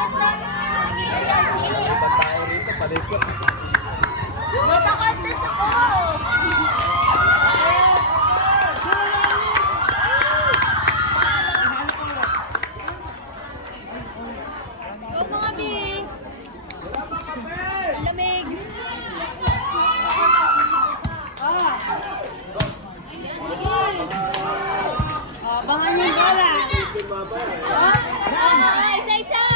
contest ng EPRC. Dapat tayo rito, palikot. Nasa contest ako. Go mga B. Ang lamig. Abangan yung bola. Isa-isa.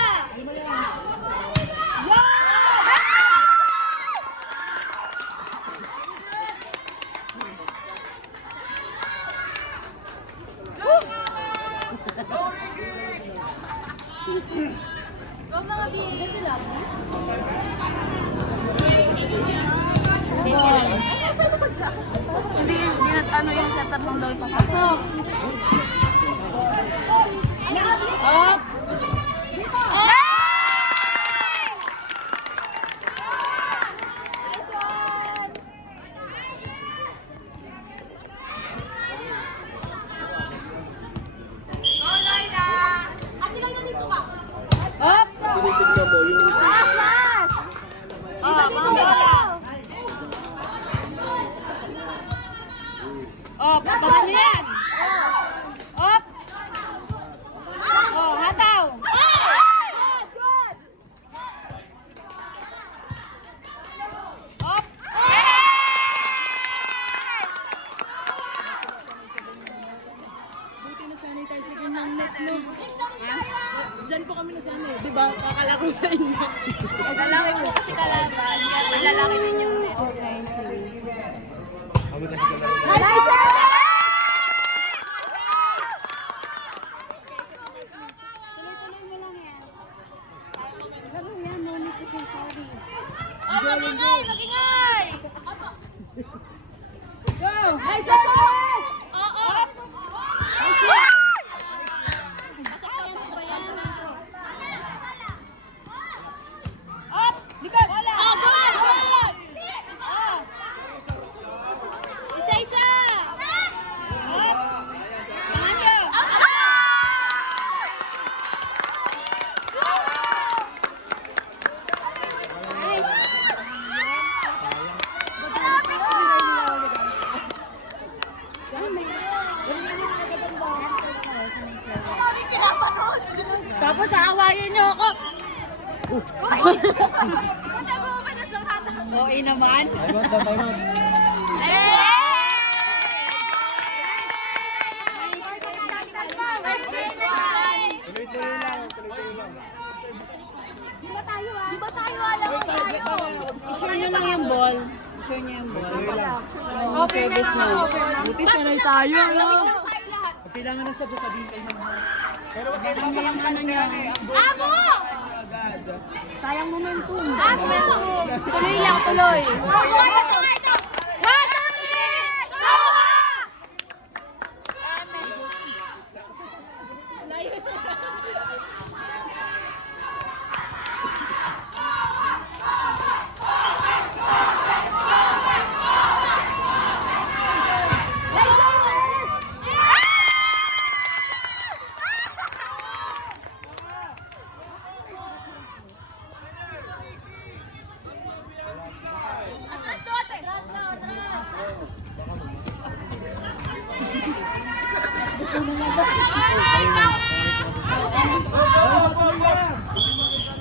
Yo! Go mga B. Hindi ano yung setter ng daw ipapasok. Oh! Nice one! Ate Loy, nandito ka. Up! Tinitignan mo yung Last, last! Dito, dito, dito. Up! Abangan mo yan! Up! Oh, hataw! Good, good. Up! Buti na sanay tayo sa ganyang net, no? Diyan po kami nasanay. Di ba? Kakalako sa inyo. Lalaki po kasi kalaban. Kaya lalaki din yung net. Okay, sige. Ako na siya lang. Nice seven! Tuloy-tuloy mo lang yan. Laro yan, no need to say sorry. Ay, magingay, magingay! Go! Nice seven! Oo! Up! Likod! Wala! Oh, good, good! Isa-isa! Up! Tangan nyo! Tapos aawayan niyo ako. Oo naman. Time out, time out. Tuloy-tuloy lang, tuloy-tuloy lang. Di ba tayo alam mo tayo? I-share niyo lang yung ball. I-share niyo yung ball. Tuloy lang. Okay, guys na. Buti sanay tayo. Kailangan na sabihin kayo ng pero wag kayo Yung ano niya. Abo! agad. Sayang momentum. Abo! Tuloy lang, tuloy.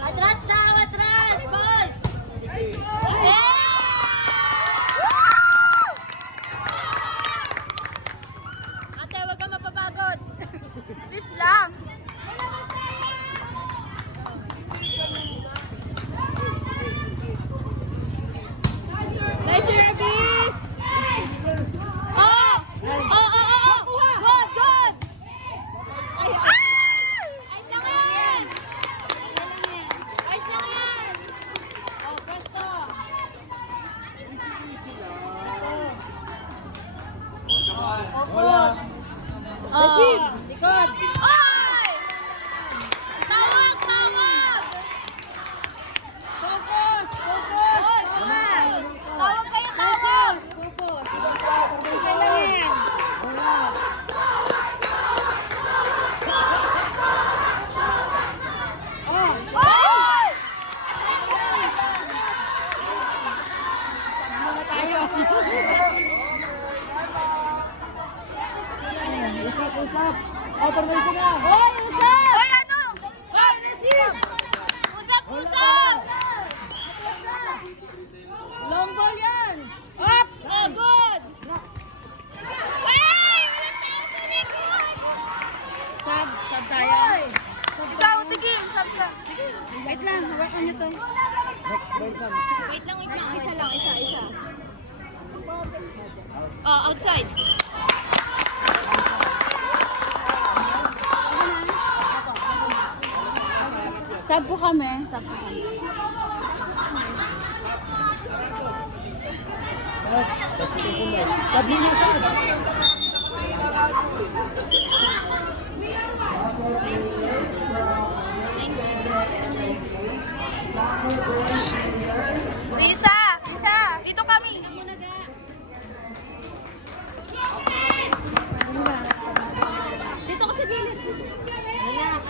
Atras daw, atras, boys! Ate, huwag kang mapapagod. Please lang. Nice service! Oh! Oh, oh, oh, oh! Good, good! Wait lang, hawakan niyo to. Wait lang. Wait lang. Isa lang, isa. Oh, outside. Sab po kami. Sabi niya sa Lisa! Dito kami! Dito ka sa gilid. Relax.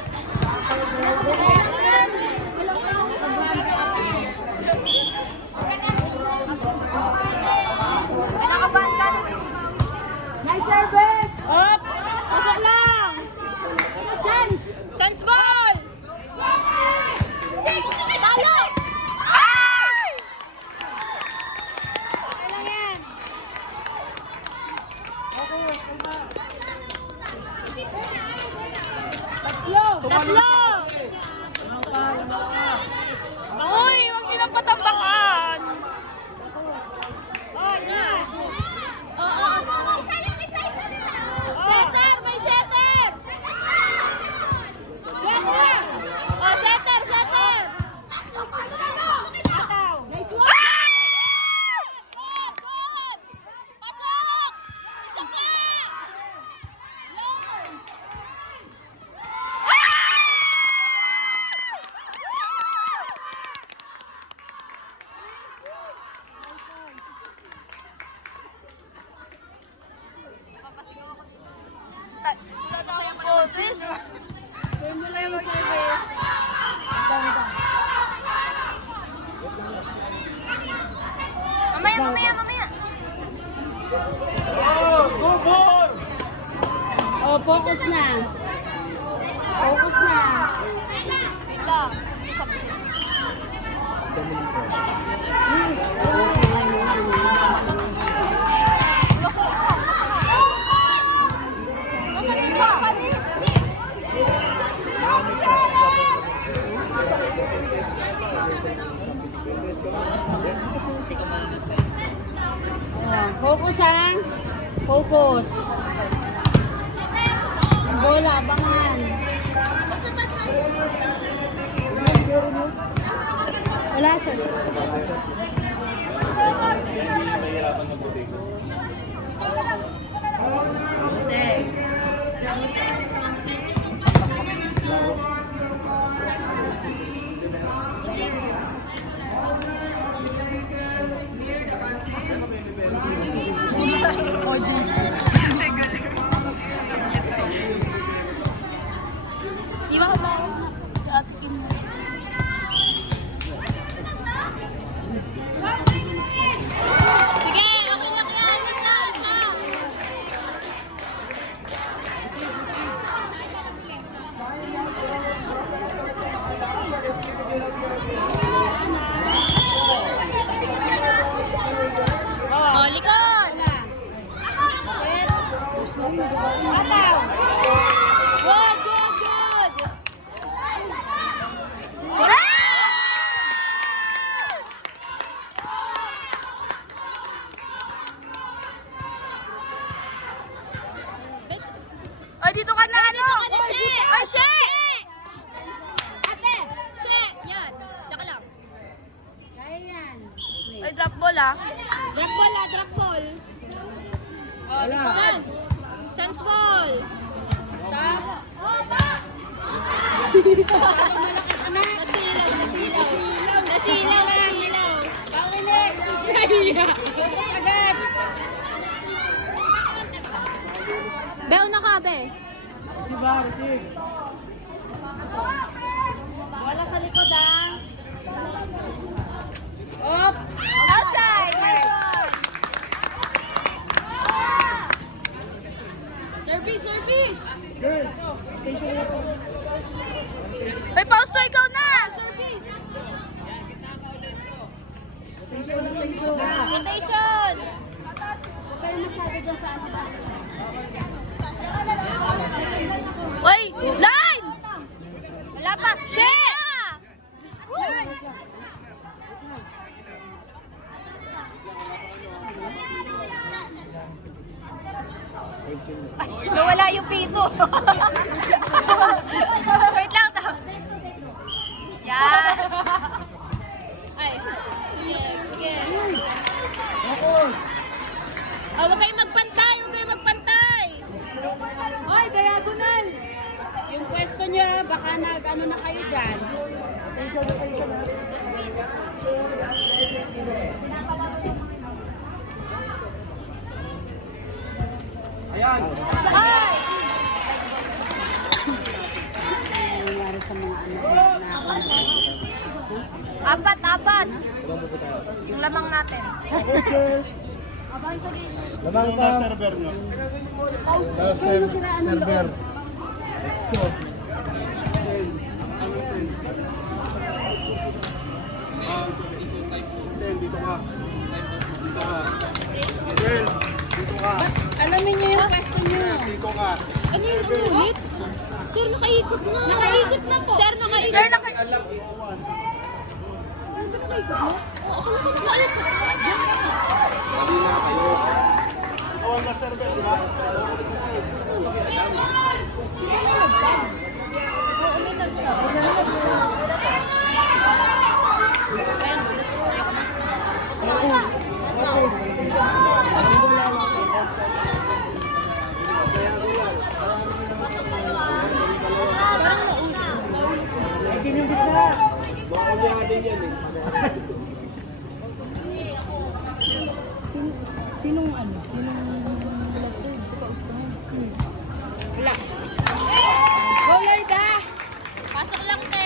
Nice service! Up! Pasok lang! Chance! Chance ball! Talo! Ay! Okay lang yan. Tatlo! Uy, huwag niyo nang patambakan. Oh, yeah. Oo. Setter! May setter! Oh, setter! Nice one! Good! Pasok! Isa pa! Turn mo lang yung service. Mamaya. Go ball! Oh, focus na. Wait lang. Focus ha. Focus. Bola, abangan. Wala siya. Di ba ako si Ate Kim? Sige, okay lang yan. Basta. Oh, likod! Good! Ay, dito ka na, ano? Ay, She! Ate! She! Yan. Tsaka lang. Kaya yan. Ay, drop ball, ah. Drop ball. Chance ball. Nasilaw. Agad. Beo na ka, be. Receive. Bola sa likod ha. Up. Outside. Nice one. Service. Girls, attention lang. Ay, Fausto, ikaw na. Service. Rotation. Pero masyado dyan sa ano sa Uy, line! Wala pa. She! Diyos Wait lang to. Yan. Ay, sige, sige. Tapos! Oh, huwag kayong magpantay, huwag kayong magpantay. Ay, diagonal! Yung pwesto niya, baka nag-ano na kayo dyan. Ayan! Ay! Nangyari sa mga anak na Apat, apat. Yung lamang natin. Lamang pa server nyo. Server. Dito ka. Dito ka. Dito ka. alamin niyo yung pwesto niyo. Dito ka. Ano yung ulit? Sir, nakaikot na. Nakaikot na po. Sir, nakaikot. Sir, nakaikot. Awal na server, di ba? Sinong ano? Sinong lasod sa paustahan? Wala. Go, Lorda! Pasok lang, te.